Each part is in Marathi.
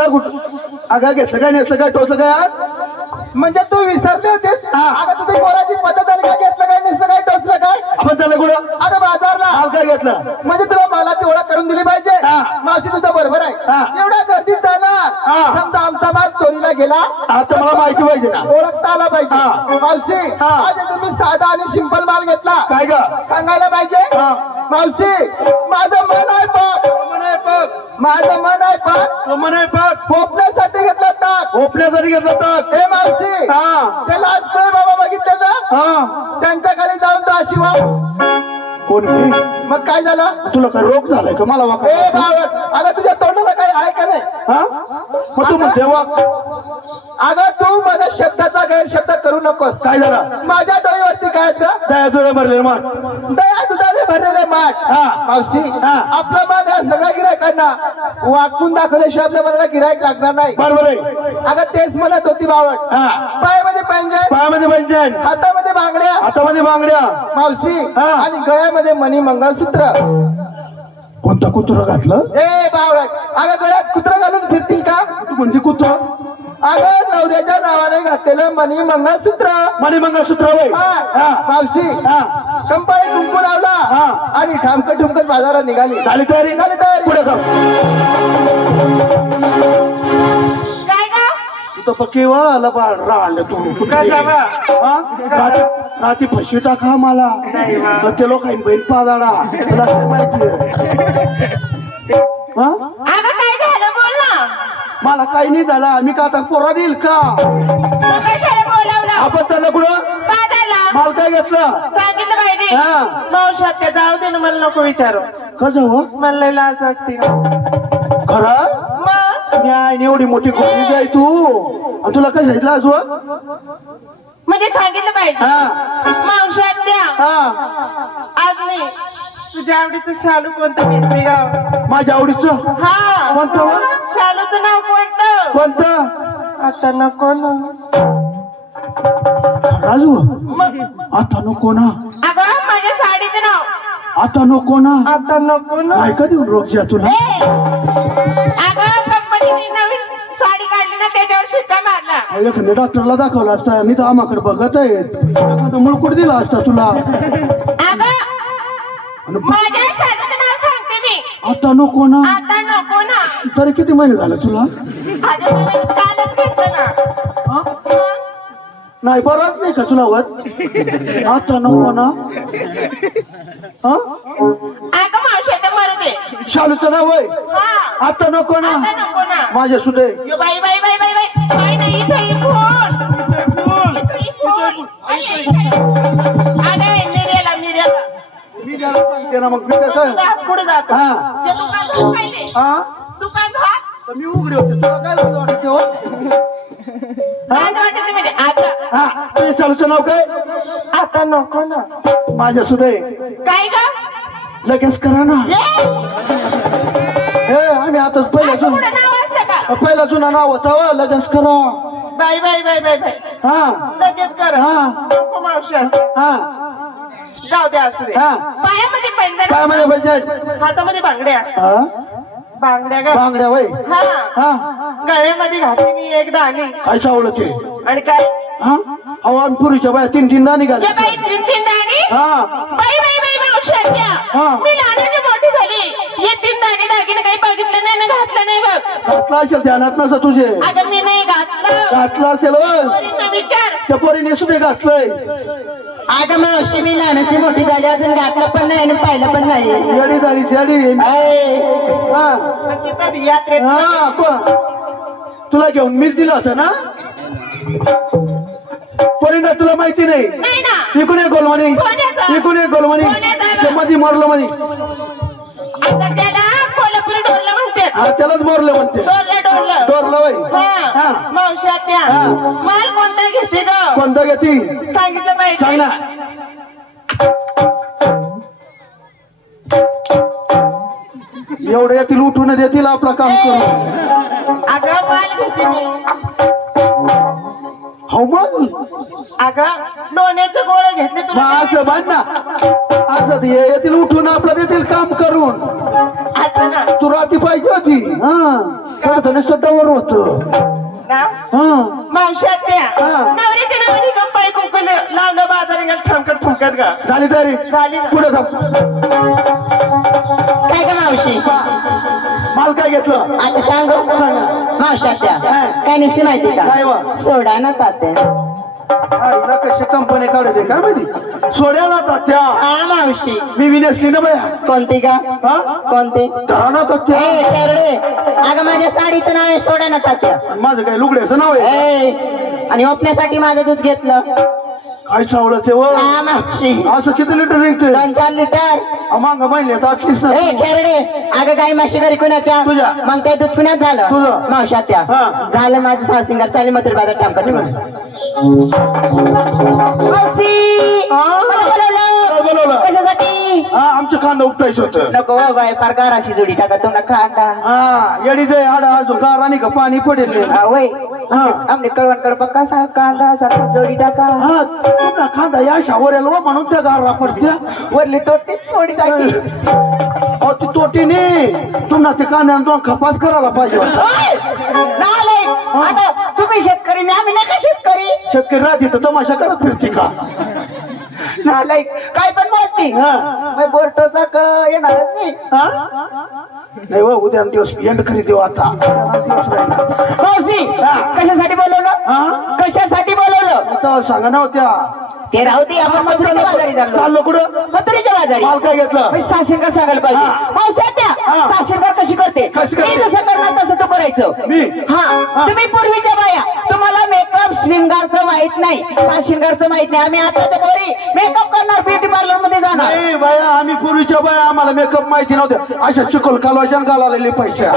अगं घेतलं काय नेसलं काय टोचलं काय आज? म्हणजे तू विसरले होतेस. अगं तुझी बोलायची पद्धत आली. काय घेतलं काय नेसलं काय टोचलं काय? आपण त्याला कुठं अगं बाजारला. माल काय घेतलं? म्हणजे तुला मालाची ओळख करून दिली पाहिजे. मावशी तुझं बरोबर आहे. एवढ्या गर्दीत जाणार. समजा आमचा माल चोरीला गेला आता मला माहिती पाहिजे ना. ओळखता आला पाहिजे. मावशी आज तुम्ही साधा आणि सिंपल माल घेतला काय ग? सांगायला पाहिजे. मावशी माझं मन आहे पाक. माझं मन आहे पाक. मन आहे पाक. खोपण्यासाठी घेतला ताक. ओपण्यासाठी घेतलं तर हे मावशी ते लाजकुळे बाबा बघितले ना, त्यांच्या खाली जाऊन तो अशी वाव. कोण मी? मग काय झालं? तुला काय रोग झालाय का? मला वाका. ए बावट, अगं तुझ्या तोंडाला काही आहे का नाही? मग तू म्हणते वाक. अगं तू माझ्या शब्दाचा गैरशब्द करू नकोस. काय झालं? माझ्या डोळ्यावरती काय आहेत का? दया तुझ्या भरलेलं मान. दया दुधाने भरलेले माठ. मावशी आपला मान या सगळ्या गिरायकांना वाकून दाखवल्याशिवाय आपल्या मनाला गिरायक लागणार नाही. बरोबर आहे. अगं तेच म्हणत होती बावट. पायामध्ये पैंजण, पायामध्ये पैंजण, हातामध्ये बांगड्या, हातामध्ये बांगड्या मावशी आणि गळ्यामध्ये मणी मंगळसूत्र. कोणता कुत्र घातलं? ए बावळट, अगं गळ्यात कुत्र घालून फिरतील का? तू म्हणते कुत्र? अगं नवऱ्याच्या नावाने घातलेलं मणी मंगळसूत्र. मणी मंगळसूत्र वय. मावशी कंपाळी कुंकू लावला आणि ठामकत ठुमकत बाजारात निघाली. झाली तयारी? झाली तयारी. पुढे जाऊ. काय ग? तू तर पक्की वाला राहिलं तू. काय सांगा? राती फसवी टाका मला. ते लोक बहीण पाजाडा तुला काय माहिती? अगं काय झालं बोल ना. मला काही नाही झाला. मी का आता पोरा देईल का? मग कशाला बोलावलं? आपण त्याला कुठं बाजारला. माल काय घेतलं? सांगितलं पाहिजे. मावशात त्या जाऊ दे ना, मला नको विचारू. का जाऊ? मला लय लाज वाटते. खरं मग मी आहे एवढी मोठी खोली जाय तू आणि तुला काय सांगितलं आज? म्हणजे सांगितलं पाहिजे. मावशात द्या. आज मी तुझ्या आवडीचं शालू कोणतं घेतले गाव? माझ्या आवडीचं कोणतं? शालूचं नाव कोणतं? कोणतं? आता नको ना. राजू आता नको ना. अगं माझ्या साडीचं नाव. आता नको ना. आता नको ना. काय का देऊन रोग जा तुला? अगं कंपनीने नवीन साडी काढली ना, त्याच्यावर शिक्का मारला. एखाद्या डॉक्टरला दाखवला असता. मी तर आम्हाकडे बघत आहे. एखादा मुळकुट दिला असता तुला. अगं माझ्या शाळेचं नाव सांगते मी. आता नको ना. आता नको ना. तरी किती महिने झाले तुला? अजून मी कालच घेतलं ना. नाही बरंच नाही का तुला होत? आता नको ना. अगं मावशात मरू दे. शालूचं नाव आहे. आता नको ना. आता नको ना. माझ्या सुद्धा यो बाई बाई बाई बाई बाई काय नाही इथे फोन. अरे मिरेला मिरेला. मी त्याला सांगते ना. मग मी काय पुढे जातो. ते दुकान पाहिले. दुकान भाग मी उघडे होते. तुला काय लागलं वाटतं? वाटत म्हणजे आता. ते शालूचं नाव काय? आता नको ना. माझ्या सुद्धा काय ग? लगेच करा ना. हे आम्ही आता पहिला पुढे नाव असतं का? पहिला जुना नाव होता. लगेच करा. बाई बाई बाई बाई बाई लगेच कर. नको मावशात. जाऊ द्या असू दे. पायामध्ये पैंजण, पायामध्ये पैंजण, हातामध्ये बांगड्या. बांगड्या ग. बांगड्या वय. गळ्यामध्ये घातली मी एक दाणी. काय चावलं ते? आणि काय? अहो आम्ही पुरीच्या बाया 3-3 दाणी या घालायच्या. बाई 3-3 दाणी. बाई बाई बाई मावशात द्या. मी लहानाची मोठी झाली. हे 3 दाणी दागिने काही बघितलं नाही ना घातलं नाही बघ. घातला असेल ध्यानात नसं तुझे. अगं मी नाही घातलं. घातला असेल पोरींना विचार. त्या पोरीने सुद्धा घातलंय. अगं मावशी मी लहानाची मोठी झाली, अजून घातलं पण नाही आणि पाहिलं पण नाही. येडी झाली येडी. तिथं यात्रेत तुला घेऊन मीच दिलं होतं ना. पोरींना तुला माहिती नाही. नाही ना. इकून एक गोलमणी, सोन्याचं. इकून एक गोलमणी. सोन्याचं. मध्ये मोरलं मध्ये. आता त्याला कोल्हापुरी डोरलं म्हणते. त्यालाच मोरलं म्हणते. डोरलं डोरलं वय. मावशात द्या. माल कोणता घेते ग? कोणता घेती? सांगितलं पाहिजे. सांग ना. एवढे येतील उठून देतील आपलं काम करून. अगं माल घेते मी. हो मग अगं लोण्याच्या गोळ्या घेतली मग तुला असं बांध ना, असं ते येतील उठून आपलं देतील काम करून. असं ना तू राती पाहिजे होती. हा थोडं नुसतं डवर होत. ना मावशात त्या नवऱ्याच्या नावाने कंपाळी कुंकू लावलं बाजारी गेलं ठमकत ठुमकत ग झाली तरी झाली ना. पुढे थांब. काय का मावशी माल काय घेतलं? आता सांगू मावशात त्या काय नसते माहिती काय वा? का सोडा ना तात्या. आईला कशी कंपनी काढते काय माहिती. सोड्या ना तात्या. हा मावशी मी विनसली ना बाया. कोणती का हा कोणते धरा ना तात्या. ए तेरडे अगं माझ्या साडीचं नाव आहे सोडा ना तात्या. आणि माझं काय लुगड्याचं नाव आहे? ए आणि ओपण्यासाठी माझं दूध घेतलं. काय चावलं ते व? हा मावशी असं किती लिटर निघते? 2-4 लिटर. माग महिने टाकलीस ना. ए खेरडे अगं काही माशी घरी कुणाच्या तुझ्या. मग ते दूध कुणाच झालं तुझं. मावशात त्या हा. झालं माझं सासिंगार चालेल मथुर बाजार काम करते मावशी हा? मला बोलवलं. काय बोलवलं? कशासाठी हा आमचं कांदा उपटायचं होतं. नको हो बाय फार गाराशी जोडी टाका तुम्हाला खांदा हा येडी दे आडा अजून गार आणि का पाणी पडेल. वय आमने कळवण कळपा कसा कांदा सारखा जोडी टाका हा तुमचा कांदा या शावर म्हणून त्या गारा पडत्या. वरली तोटी थोडी टाकी अहो ती तोटीने तुम्हाला ते कांद्यानं दोन खपास करायला पाहिजे होता. आता तुम्ही शेतकरी नाही आम्ही नाही का शेतकरी शेतकरी राहते तर तमाशा करत फिरती का? नालायक काय पण माहिती हा. बोर्टोचा येणारच नाही नाही हो उद्या दिवस एंड खरी देऊ आता. दिवस राहिला. मावशी कशासाठी बोलवलं हा कशासाठी बोलवलं आता सांगा ना होत्या. ते राहू दे आपण मथुरेच्या बाजारी चाललो चाललो कुठं? मथुरेच्या बाजारी माल काय घेतलं? साशिंगार सांगायला पाहिजे हा. मावशी त्या हा. साशिंगार कशी करते कशी करते? मी जसं करणार तसं तू करायचं मी? हा तुम्ही पूर्वीच्या बाया तुम्हाला मेकअप श्रृंगारचं माहित नाही साशिंगारचं माहित नाही आम्ही आता तर पोरी मेकअप करणार ब्युटी पार्लर मध्ये जाणार नाही बाया आम्ही पूर्वीच्या बाया आम्हाला मेकअप माहिती नव्हते. अशा चिकोल कालवायच्या घालालेले पैसे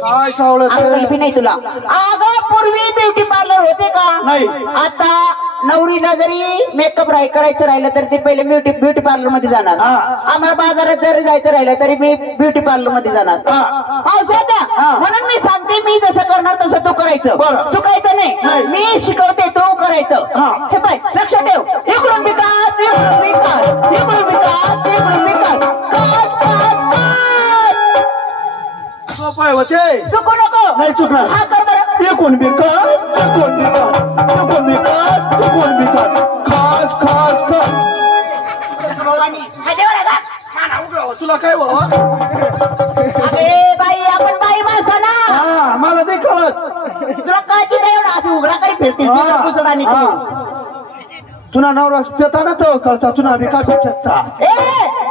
काय चावलं अक्कल बी नाही तुला अगं पूर्वी ब्युटी पार्लर होते का नाही. आता नवरीला जरी मेकअप करायचं राहिलं तर ते पहिले ब्युटी पार्लर मध्ये जाणार हा. आम्हाला बाजारात जरी जायचं राहिलं तरी मी ब्युटी पार्लर मध्ये जाणार हा. पावसाळ्यात हा. म्हणून मी सांगते मी जसं करणार तसं तू करायचं बरं. चुकायचं नाही नाही. मी शिकवते तू करायचं हा. हे पाय लक्ष ठेव इकडून विकास इकडून विकास इकडून विकास इकडून विकास कास कास कास सोपाय होते. चुकू नको नाही चुकणार. हा कर बरं एकूण विकास एकूण विकास एकूण विकास एकूण विकास खास खास खास. तुला काय हो? अरे बाई आपण बाई माणसं ना हा मला नाही कळत. तुला काय तिथे एवढा असं उघडा काही फिरतीस पुसडा आणि तू तुला नवरा पेता ना तो कळता तुला बी काय शकता. ए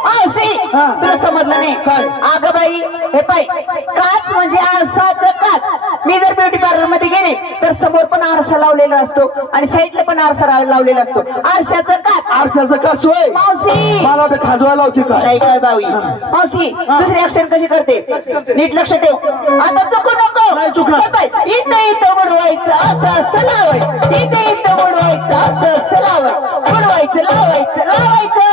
मावशी हा. तुला समजलं नाही काय? अगं बाई हे पाय काच म्हणजे आरसाचं काच मी जर ब्युटी पार्लर मध्ये गेले तर समोर पण आरसा लावलेला असतो आणि साईडला पण आरसा लावलेला असतो आरशाचं काच आरशाचं का सोय? मावशी मला वाटतं खाजवायला होती काय? नाही काय बाई मावशी दुसरी ऍक्शन कशी करते नीट लक्ष ठेव आता चुकू नको नाही चुकणार. हे पाय, इथं इथं बुडवायचं असं असं लावायचं इथं इथं बुडवायचं असं असं लावायचं बुडवायचं लावायचं लावायचं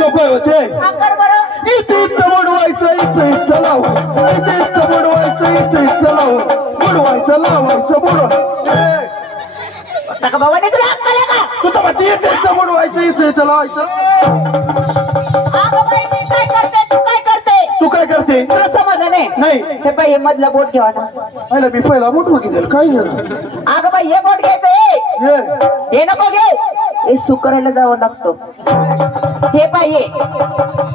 सोपाय होते. हा कर बरं इथं इथं बुडवायचं इथं इथं लावायचं इथं इथं बुडवायचं इथं इथं लावायचं बुडवायचं लावायचं बुडवायचं. नका बाबाने तुला अक्कल आहे का तू तर म्हणते इथं इथं बुडवायचं इथं इथं लावायचं. अगं बाई, मी काय करते तू काय करते तू काय करते? तुला समजलं नाही नाही. हे पाय हे मधला बोट घ्यावा ना पहिला मी पहिला मोठ बघितलं काय झालं? अगं बाई हे बोट घ्यायचं ये. हे नको घे हे सुकरायला जावं लागतो हे पाहिजे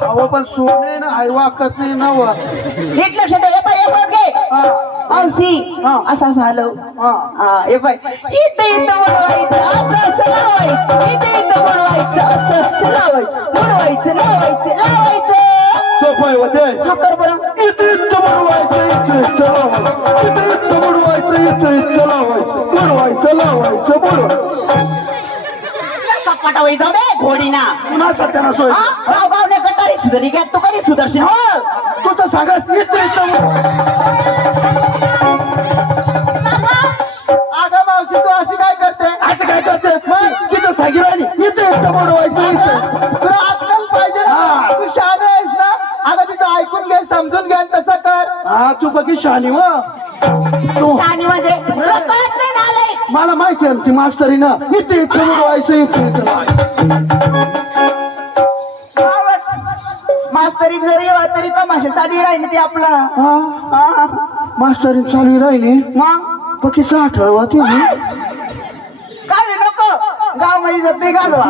अहो पण सोने ना हाय वाकत नाही ना वा. नीट लक्ष ठेव हे पाय हे बोट घे हा. मावशी हा. असं असं हलव हा. हा हे पाय इथं इथं बुडवायचं असं असं लावायचं इथं इथं बुडवायचं असं असं लावायचं बुडवायचं लावायचं लावायचं सोपाय होते. हा कर बरं इथं इथं बुडवायचं इथं इथं लावायचं इथं इथं बुडवायचं इथं इथं लावायचं बुडवायचं लावायचं बुडवायचं. सपाटा वही जाऊ दे घोडी ना पुन्हा सत्याना सोय. गाव गावने गटारी सुधारी घ्या तू कधी सुदर्शन हो तू तर सांगास इथं इथं अगं मावशी तू अशी काय करते असं काय करते? मग तिथं सागी राहिली इथं इथं बुडवायचं इथं. तुला आजकाल पाहिजे ना हा. तू शहाणे आहेस ना अगं तिथं ऐकून घे समजून घे आणि तसं कर हा तू बघी शानी व तू शानी म्हणजे तुला कळत नाही ना आलंय मला माहिती आहे ना, ती मास्तरीनं इथे इथे उडवायचं इथे इथे लावायचं. मास्तरी जरी येवा तरी तमाशा चालू राहिली ती आपला हा मास्तरी चालू राहिली मग पण किती आठववा ती काय नको गाव मध्ये जात नाही घालवा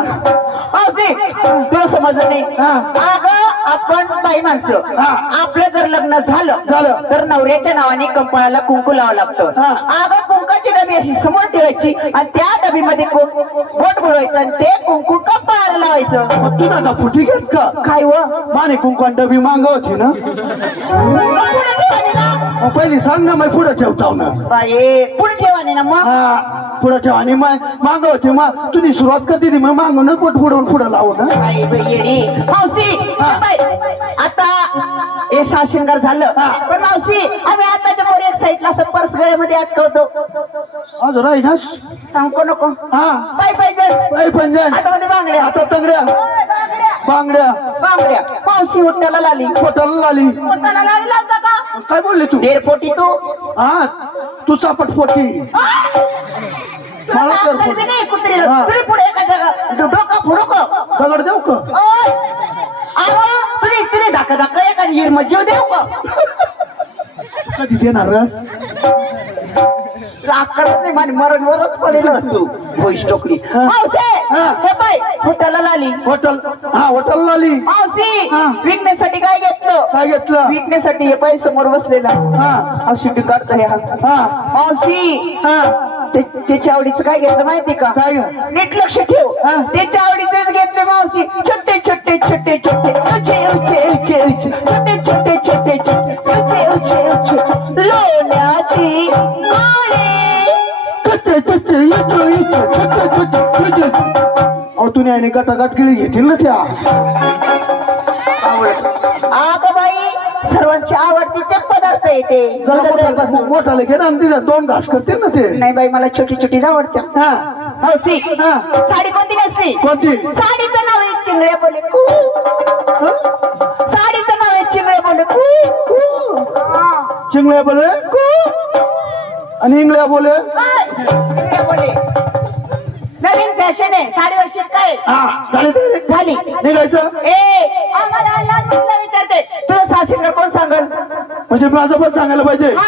मावशी तुला समजलं नाही हा. अगं आपण बाई माणसं हा. आपलं जर लग्न झालं तर नवऱ्याच्या नावाने कंपळाला कुंकू लावावं लागतं हा. अगं कुंकाची डबी अशी समोर ठेवायची आणि त्या डबीमध्ये बोट बुडवायचं आणि ते कुंकू कंपळाला लावायचं. मग तू नका फुटी घेत का काय व माने कुंकवान डबी मांग होती ना पुढे ठेवाने ना मग पहिली सांग ना मग पुढे ठेवताव ना बाई पुढे ठेवाने ना मग हा पुढे ठेव आणि मांग होते मग तुम्ही सुरुवात करते ती मग मागून पोट पुढवून पुढे लावू ना आई बाई येडी मावशी बाई, आता हे साशिंगार झालं पण मावशी आम्ही आताच्या पोरी एक साईडला असं पर्स गळ्यामध्ये अटकवतो आज राही ना सांगतो नको हा पाय पाहिजे पाय पंजन आता मध्ये बांगड्या आता तंगड्या बांगड्या बांगड्या मावशी उठ्याला लाली पोटाला लाली उठ्याला लाली लावता का काय बोलली तू डेरपोटी तू हा तू चापटपोटी मला तर तुला नाही कुत्री हा. तुम्ही पुढे एका जागा डोकं फोडू का दगड देऊ का ओय! अहो, तुम्ही धाका धाका एका हिर जीव देऊ का कधी देणार रे? राखत नाही माने मरणवरच पडेल असतो भोईस टोकरी मावसे हा. हे पाय फुटाला लाली हॉटेल हा हॉटेल लाली मावशी हा. विकण्यासाठी काय घेतलं काय घेतलं विकण्यासाठी हे पाय समोर बसलेला हा अशी काढतो ह्या हा मावशी हा त्याच्या आवडीचं काय घेतलं माहिती का काय ग? नीट लक्ष ठेव हा. त्याच्या आवडीचेच घेतले मावशी छोटे छोटे छोटे छोटे उचे उचे उचे उचे छोटे छोटे छोटे छोटे उचे उचे उचे लोण्याची गोळी कट्टे कट्टे येतो येतो कट्टे कट्टे येतो अहो तुम्ही आणि गटागट गिळी घेतील ना त्या अगं बाई सर्वांची आवडतीचे पदार्थ येते जरा मोठाले घे ना तिथे 2 घास करतील ना ते नाही बाई मला छोटी छोटी आवडतात हा मावशी हा. साडी कोणती नसली कोणती साडीचं नाव आहे चिंगड्या बोले कू हा? साडीचं नाव आहे चिंगड्या बोले कू चिंगळ्या बोले आणि इंगळ्या बोले चिंगड्या बोले नवीन फॅशन आहे साडीवर शिकताय हा झाली तयारी झाली निघायचं ए आम्हाला लहान मुलीला विचारते तुझं साशिंगर कोण सांगल म्हणजे माझं पण सांगायला पाहिजे हा.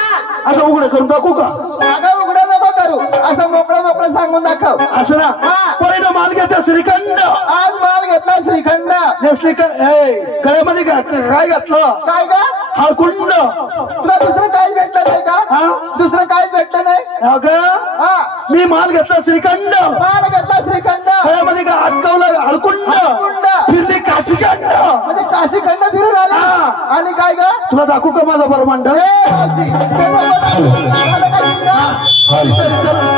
असं उघडं करून टाकू का अगं उघडं नको करू असं मोकळं मोकळं सांगून दाखव असं ना हा. परिणाम माल घेते श्रीखंड आज माल घेतला श्रीखंड नेसली गळ्यामध्ये काय घातलं काय का हळकुंड तुला दुसरं काहीच भेटलं नाही का हा दुसरं काहीच भेटलं नाही अगं हा मी माल घेतला श्रीखंड माल घेतला श्रीखंड गळ्यामध्ये का अटकवलं हळकुंड हळकुंड. फिरली काशीखंड म्हणजे काशी खंड फिरून आला हा. आणि काय का तुला दाखवू का माझा बरमांड ए मावशी, ते नको दाखवू. आलं का शिंगा? चला चला